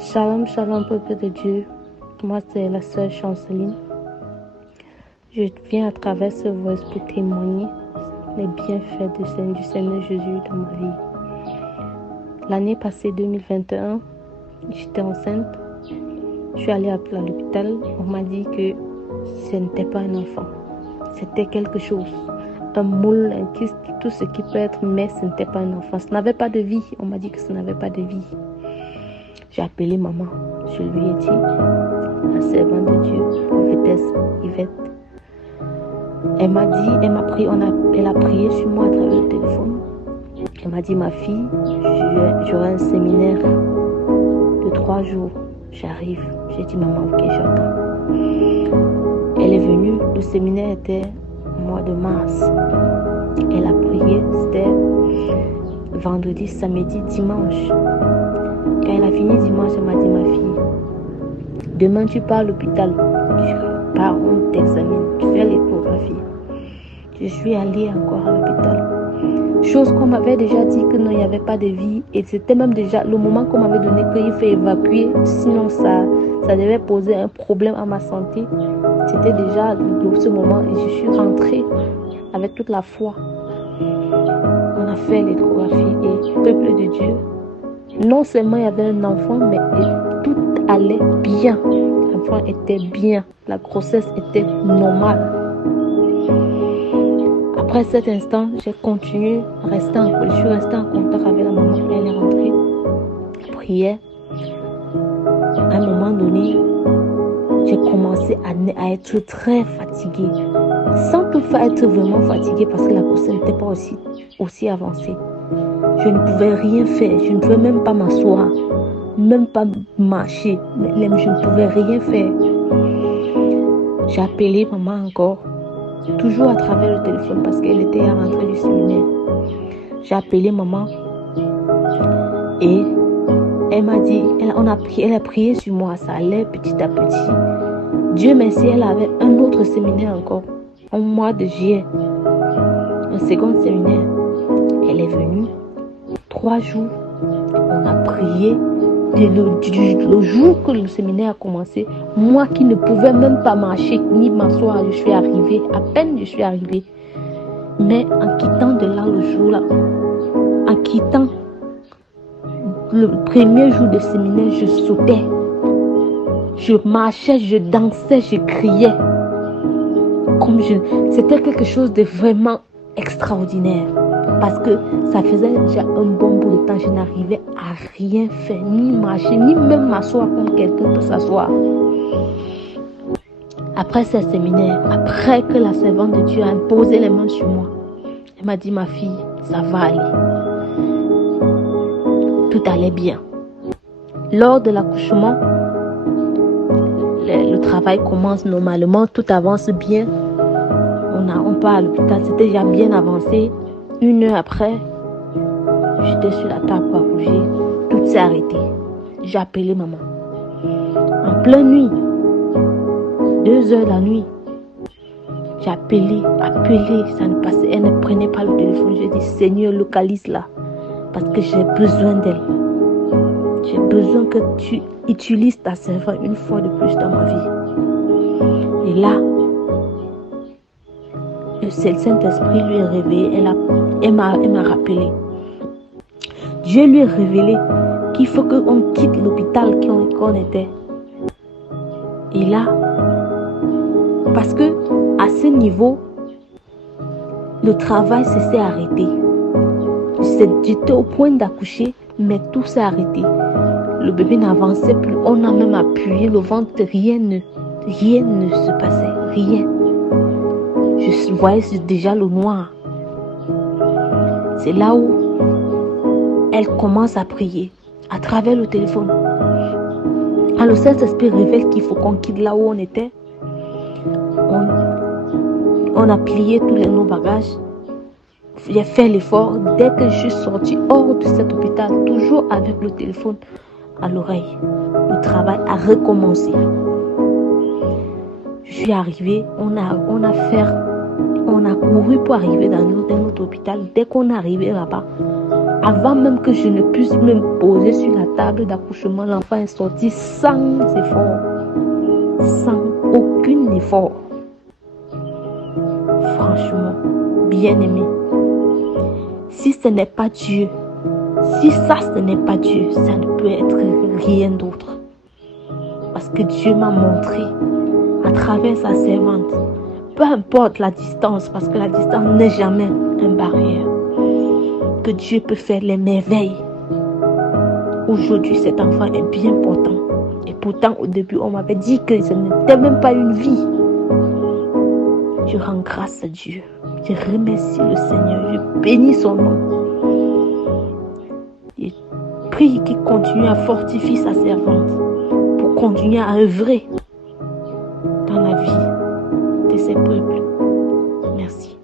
Shalom, shalom, peuple de Dieu. Moi, c'est la sœur Chanceline. Je viens à travers ce voice pour témoigner les bienfaits du Seigneur Jésus dans ma vie. L'année passée, 2021, j'étais enceinte. Je suis allée à l'hôpital. On m'a dit que ce n'était pas un enfant. C'était quelque chose. Un moule, un kyste, tout ce qui peut être, mais ce n'était pas un enfant. Ça n'avait pas de vie. On m'a dit que ça n'avait pas de vie. J'ai appelé maman. Je lui ai dit, la servante de Dieu, prophétesse Yvette. Elle m'a dit, elle a prié sur moi à travers le téléphone. Elle m'a dit, ma fille, j'aurai un séminaire de 3 jours. J'arrive. J'ai dit, maman, ok, j'attends. Elle est venue. Le séminaire était au mois de mars. Elle a prié. C'était vendredi, samedi, dimanche. Quand elle a fini dimanche, elle m'a dit, ma fille, demain tu pars à l'hôpital. Tu pars, on t'examine, tu fais l'échographie. Je suis allée encore à l'hôpital. Chose qu'on m'avait déjà dit que non, il n'y avait pas de vie. Et c'était même déjà le moment qu'on m'avait donné qu'il faut évacuer. Sinon, ça devait poser un problème à ma santé. C'était déjà ce moment et je suis rentrée avec toute la foi. On a fait l'échographie et peuple de Dieu, non seulement il y avait un enfant, mais tout allait bien. L'enfant était bien. La grossesse était normale. Après cet instant, j'ai continué à rester je suis restée en contact avec la maman. Elle est rentrée. Elle priait. À un moment donné, j'ai commencé à être très fatiguée. Sans toutefois être vraiment fatiguée parce que la grossesse n'était pas aussi avancée. Je ne pouvais rien faire. Je ne pouvais même pas m'asseoir. Même pas marcher. Je ne pouvais rien faire. J'ai appelé maman encore. Toujours à travers le téléphone parce qu'elle était à rentrer du séminaire. J'ai appelé maman. Et elle m'a dit, elle a prié sur moi. Ça allait petit à petit. Dieu merci, elle avait un autre séminaire encore. Au mois de juillet. Un second séminaire. Elle est venue. 3 jours. On a prié. Le jour que le séminaire a commencé, moi qui ne pouvais même pas marcher ni m'asseoir, je suis arrivée. À peine je suis arrivée. Mais en quittant de là le jour-là, en quittant le premier jour de séminaire, je sautais. Je marchais, je dansais, je criais. C'était quelque chose de vraiment extraordinaire. Parce que ça faisait déjà un bon bout de temps, je n'arrivais à rien faire, ni marcher, ni même m'asseoir comme quelqu'un peut s'asseoir. Après ce séminaire, après que la servante de Dieu a imposé les mains sur moi, elle m'a dit, ma fille, ça va aller. Tout allait bien. Lors de l'accouchement, le travail commence normalement, tout avance bien. On part à l'hôpital, c'était déjà bien avancé. 1 heure après, j'étais sur la table pour bouger. Tout s'est arrêté. J'ai appelé maman. En pleine nuit, 2 heures de la nuit, j'ai appelé, ça ne passait. Elle ne prenait pas le téléphone. J'ai dit, Seigneur, localise-la. Parce que j'ai besoin d'elle. J'ai besoin que tu utilises ta servante une fois de plus dans ma vie. Et là, le Saint-Esprit lui est réveillé. Elle m'a rappelé. Dieu lui est révélé qu'il faut qu'on quitte l'hôpital qu'on était. Et là, parce que à ce niveau, le travail s'est arrêté. J'étais au point d'accoucher, mais tout s'est arrêté. Le bébé n'avançait plus. On a même appuyé le ventre. Rien ne se passait. Rien. Je voyais déjà le noir. C'est là où elle commence à prier à travers le téléphone. Alors le Saint-Esprit révèle qu'il faut qu'on quitte là où on était. On a plié tous nos bagages. J'ai fait l'effort. Dès que je suis sortie hors de cet hôpital, toujours avec le téléphone à l'oreille, le travail a recommencé. Je suis arrivée. On a couru pour arriver dans un autre hôpital. Dès qu'on est arrivé là-bas, Avant même que je ne puisse me poser sur la table d'accouchement, l'enfant est sorti sans effort, sans aucun effort. Franchement, bien-aimé, si ce n'est pas Dieu, si ça ce n'est pas Dieu, ça ne peut être rien d'autre. Parce que Dieu m'a montré à travers sa servante, peu importe la distance, parce que la distance n'est jamais une barrière, que Dieu peut faire les merveilles. Aujourd'hui, cet enfant est bien portant. Et pourtant, au début, on m'avait dit que ce n'était même pas une vie. Je rends grâce à Dieu. Je remercie le Seigneur. Je bénis son nom. Je prie qu'il continue à fortifier sa servante pour continuer à œuvrer dans la vie de ses peuples. Merci.